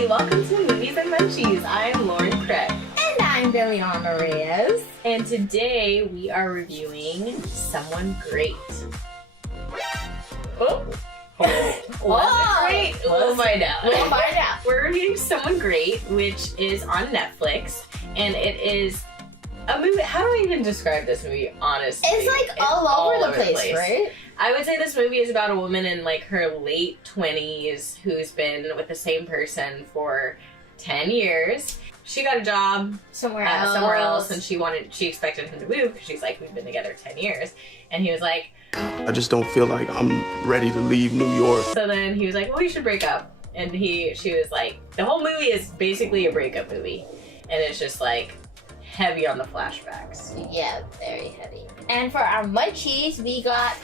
Hi, welcome to Movies and Munchies. I'm Lauren Billie. And I'm Billionna Reyes. And today we are reviewing Someone Great. Oh. Great? We'll find out. We're reviewing Someone Great, which is on Netflix, and it is a movie. How do I even describe this movie, honestly? It's like all over the place, right? I would say this movie is about a woman in like her late 20s who's been with the same person for 10 years. She got a job somewhere else, and she expected him to move because she's like, we've been together 10 years. And he was like, I just don't feel like I'm ready to leave New York. So then he was like, well, you should break up. And she was like, the whole movie is basically a breakup movie. And it's just like heavy on the flashbacks. Yeah, very heavy. And for our munchies, we got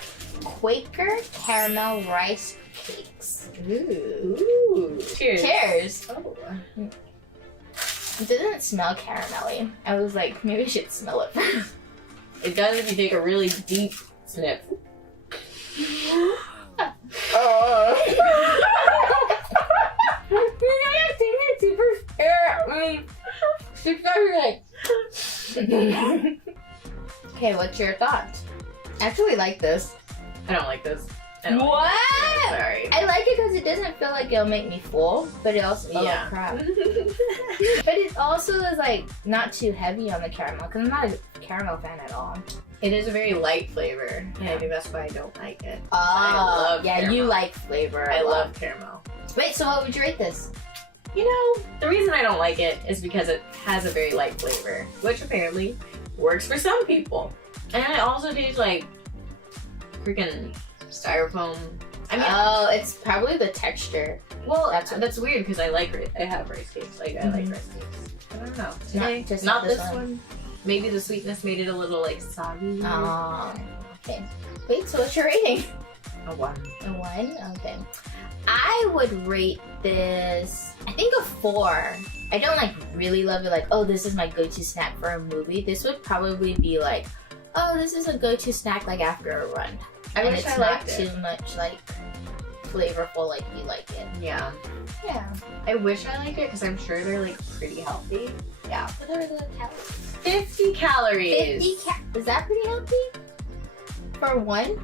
Quaker caramel rice cakes. Ooh. Cheers. Cheers. Oh. It doesn't smell caramelly. I was like, maybe I should smell it first. It does if you take a really deep sniff. Okay, what's your thoughts? I actually like this. I don't like this. What? Sorry. I like it because it doesn't feel like it'll make me full, but it also crap. But it also is like not too heavy on the caramel because I'm not a caramel fan at all. It is a very light flavor, and I think that's why I don't like it. Oh, I love caramel. You like flavor. I love caramel. Wait, so what would you rate this? You know, the reason I don't like it is because it has a very light flavor, which apparently works for some people. And it also tastes like freaking styrofoam. I mean, it's probably the texture. Well, that's weird because I have rice cakes. Like I like rice cakes. I don't know. Today, not this one. Maybe the sweetness made it a little like soggy. Okay. Wait, so what's your rating? A 1. A 1? Okay. I would rate this, I think a 4. I don't like really love it like, oh, this is my go-to snack for a movie. This would probably be like, oh, this is a go-to snack like after a run. I wish I liked it. It's not too much like flavorful like you like it. Yeah. Yeah. I wish I liked it because I'm sure they're like pretty healthy. Yeah. What are the calories? 50 calories. Is that pretty healthy? For one?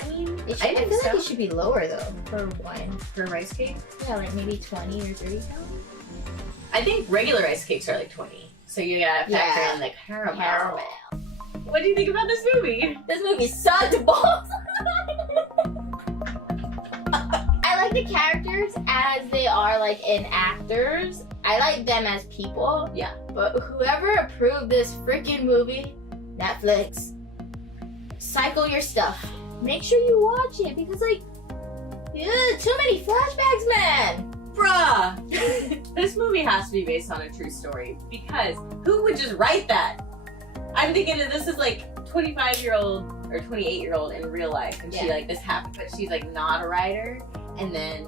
I mean, I feel like it should be lower though for one. For rice cake? Yeah, like maybe 20 or 30 calories. I think regular rice cakes are like 20. So you gotta factor in the caramel. What do you think about this movie? This movie sucked balls. I like the characters as they are like in actors. I like them as people. Yeah. But whoever approved this freaking movie, Netflix, cycle your stuff. Make sure you watch it because like, too many flashbacks, man. Bruh! This movie has to be based on a true story because who would just write that? I'm thinking that this is like 25-year-old or 28-year-old in real life, and she like this happened, but she's like not a writer, and then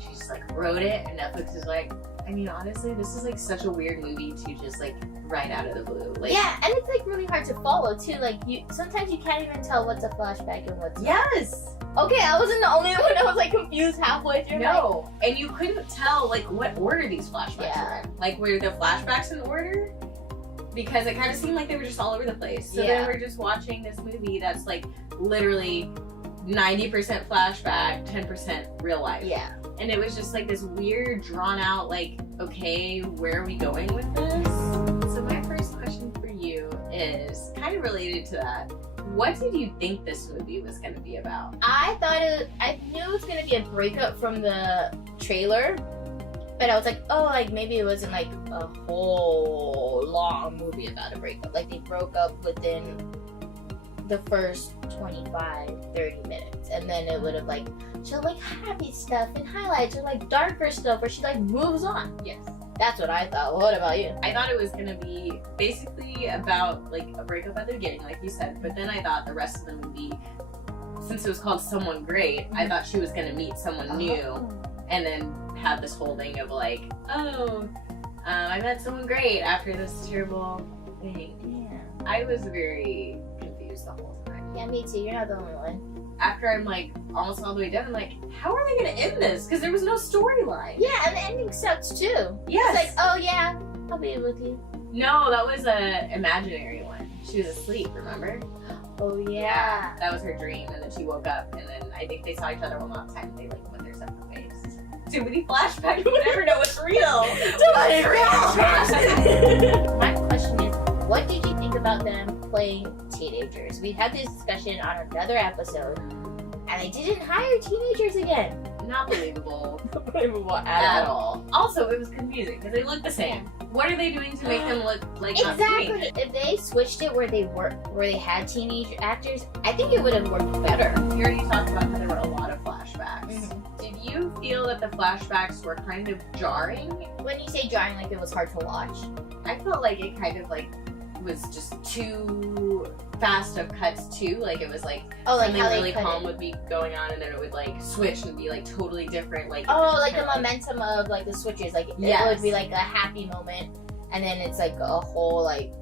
she just like wrote it, and Netflix is like, I mean, honestly, this is like such a weird movie to just like write out of the blue. Like, yeah, and it's like really hard to follow too. Like sometimes you can't even tell what's a flashback and what's not. Okay, I wasn't the only one that was like confused halfway through. No, and you couldn't tell like what order these flashbacks were in. Like, were the flashbacks in order? Because it kind of seemed like they were just all over the place. So then we're just watching this movie that's like literally 90% flashback, 10% real life. Yeah. And it was just like this weird, drawn out, like, okay, where are we going with this? So my first question for you is kind of related to that. What did you think this movie was going to be about? I knew it was going to be a breakup from the trailer. But I was like, oh, like maybe it wasn't like a whole long movie about a breakup. Like they broke up within the first 25, 30 minutes. And then it would have like showed like happy stuff and highlights or like darker stuff where she like moves on. Yes. That's what I thought. What about you? I thought it was going to be basically about like a breakup at the beginning, like you said. But then I thought the rest of the movie, since it was called Someone Great, I thought she was going to meet someone new and then have this whole thing of like, I met someone great after this terrible thing. Yeah. I was very confused the whole time. Yeah, me too. You're not the only one. after I'm like almost all the way done, I'm like, how are they gonna end this? Because there was no storyline. Yeah, and the ending sucks too. Yes. It's like, oh yeah, I'll be with you. No, that was a imaginary one. She was asleep, remember? Oh yeah. That was her dream, and then she woke up, and then I think they saw each other one last time, and they like went their separate ways. Too many flashbacks, you never know what's real. Too many flashbacks. My question is, what did you think about them playing teenagers? We had this discussion on another episode, and they didn't hire teenagers again. Not believable. Not believable At all. Also, it was confusing because they look the same. What are they doing to make them look like not exactly? teenage? If they switched it where they had teenage actors, I think it would have worked better. You already talked about how there were a lot of flashbacks. Mhm. Did you feel that the flashbacks were kind of jarring? When you say jarring, like it was hard to watch. I felt like it kind of like was just too fast of cuts too. Like it was like something how they really cut calm it. would be going on, and then it would like switch and be like totally different. Like Like the momentum of like the switches, like Yes. it would be like a happy moment, and then it's like a whole like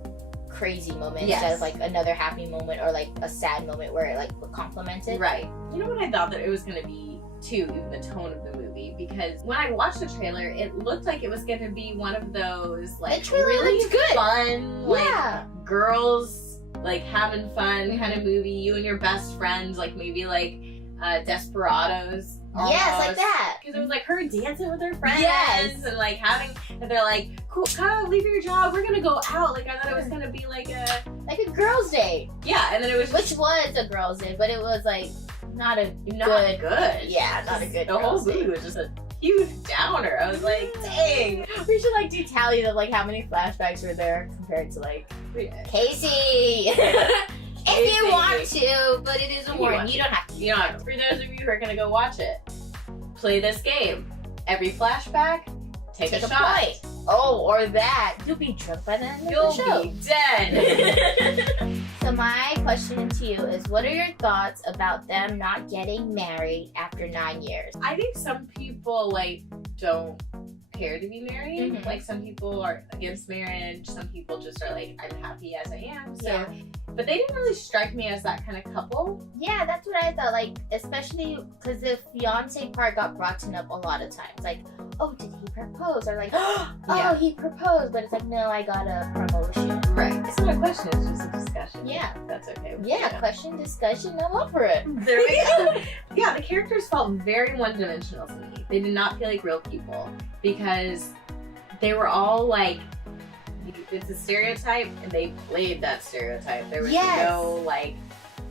crazy moment Yes. instead of like another happy moment or like a sad moment where it like complements it. Right. You know what I thought that it was gonna be too, even the tone of the movie, because when I watched the trailer, it looked like it was gonna be one of those like The trailer really looked good. fun, like Yeah. girls like having fun kind of movie. You and your best friends, like maybe like Desperados. Yes, like that. Because it was like her dancing with her friends Yes. and like having, and they're like, cool, kind of leave your job, we're gonna go out. Like I thought it was gonna be like a girls' day, yeah, and then it was just which was a girls' day, but it was like not a not good. Yeah, not a good The whole girls' day. movie was just a huge downer. I was like, dang. We should like do tallies of like how many flashbacks were there compared to like Kasey. If you want to, but it is a warning. You don't have to. You don't have to. For those of you who are gonna go watch it, play this game. Every flashback, take a shot. point. Oh, or that. You'll be drunk by the end of You'll the show. be dead. So my question to you is, what are your thoughts about them not getting married after 9 years? I think some people like don't care to be married. Mhm. Like some people are against marriage. Some people just are like, I'm happy as I am. So, Yeah. but they didn't really strike me as that kind of couple. Yeah, that's what I thought. Like, especially because the fiance part got brought up a lot of times. Like, oh, did he propose? Or like, oh, Yeah. he proposed. But it's like, no, I got a promotion. Right. It's not a question. It's just a discussion. Yeah. That's okay. Yeah, question, discussion, I'm up for it. There we go. Yeah, the characters felt very one-dimensional to me. They did not feel like real people because they were all like, it's a stereotype, and they played that stereotype. There was Yes. no like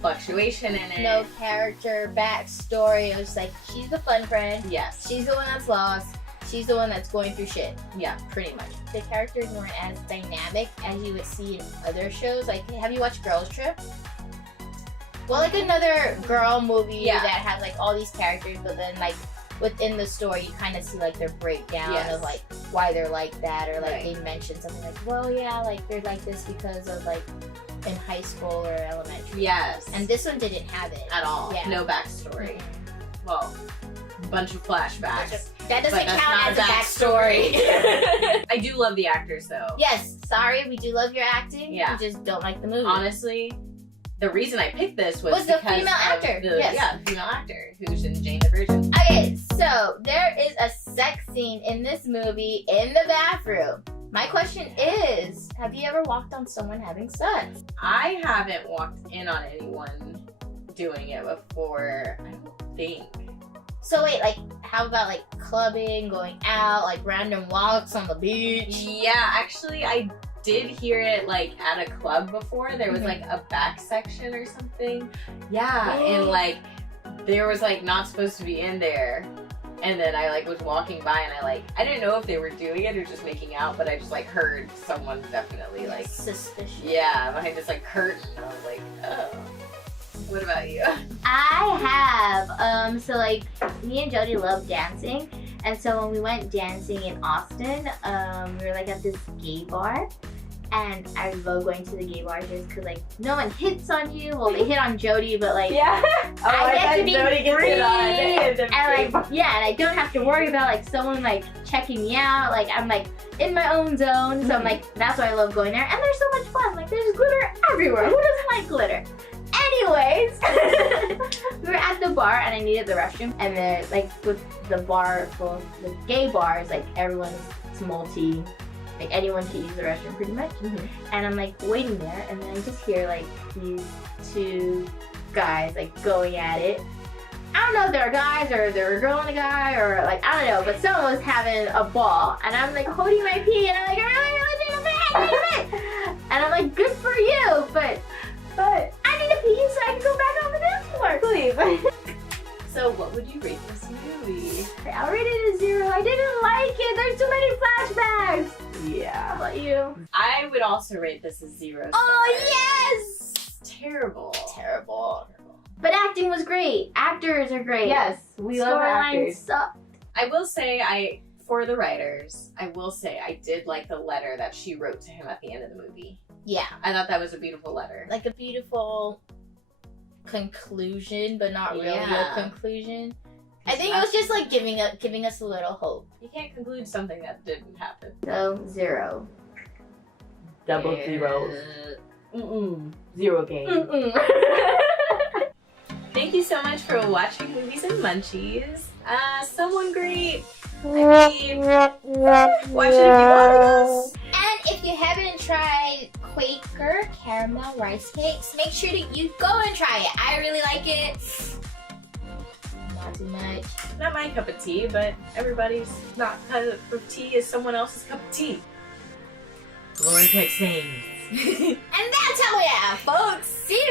fluctuation in it. No character, backstory. It was just like, she's the fun friend. Yes. She's the one that's lost. She's the one that's going through shit. Yeah. Pretty much. The characters weren't as dynamic as you would see in other shows. Like, have you watched Girls Trip? Well, like another girl movie Yeah. that has like all these characters, but then like within the story, you kind of see like their breakdown Yes. of like why they're like that, or like Right. they mention something like, well, yeah, like they're like this because of like in high school or elementary. Yes. And this one didn't have it at all. Yeah. No backstory. Well, a bunch of flashbacks. That doesn't But that's count not as a a backstory. I do love the actors though. Yes, sorry, we do love your acting. Yeah. We just don't like the movie. Honestly, the reason I picked this was Was the because female of actor, the, yes. Yeah, the female actor who's in Jane the Virgin. Okay, so there is a sex scene in this movie in the bathroom. My question is, have you ever walked on someone having sex? I haven't walked in on anyone doing it before. I don't think. So wait, like, how about like clubbing, going out, like random walks on the beach? Yeah, actually, I did hear it like at a club before. There was Mhm. like a back section or something. Yeah, and like there was like not supposed to be in there. And then I like was walking by and I didn't know if they were doing it or just making out, but I just like heard someone definitely like Suspicious. yeah behind this like curtain. I was like, oh. What about you? I have. So like, me and Jody love dancing, and so when we went dancing in Austin, we were like at this gay bar, and I love going to the gay bar just because like no one hits on you. Well, they hit on Jody, but like Yeah. Oh, I get to be free, and and like yeah, and I don't have to worry about like someone like checking me out. Like I'm like in my own zone, so I'm like that's why I love going there, and there's so much fun. Like there's glitter everywhere. Who doesn't like glitter? Anyways, we were bar and I needed the restroom. And then like with the bar, well, the gay bars, like everyone's multi, like anyone can use the restroom pretty much. And I'm like waiting there, and then I just hear like these two guys like going at it. I don't know if they're guys or they're a girl and a guy or like I don't know, but someone was having a ball, and I'm like holding my pee, and I'm like I need a bit. And I'm like, good for you, but I need to pee so I can go back on the dance floor, please. So what would you rate this movie? I rated it a 0. I didn't like it. There's too many flashbacks. Yeah. How about you? I would also rate this a 0 star. Oh yes! Terrible. Terrible. But acting was great. Actors are great. Yes, we love Storyline actors. sucked. I will say, for the writers, I will say I did like the letter that she wrote to him at the end of the movie. Yeah. I thought that was a beautiful letter. Like a beautiful conclusion, but not really a conclusion. I think it was just like giving us a little hope. You can't conclude something that didn't happen. So 0. Double zeros. 0 game. Thank you so much for watching Movies and Munchies. Someone great. I mean, watch it if you want. And if you haven't tried Quaker caramel rice cakes, make sure that you go and try it. I really like it. Not too much. Not my cup of tea, but everybody's not cup of tea is someone else's cup of tea. Lauren Peck sings. And that's how we have, folks. See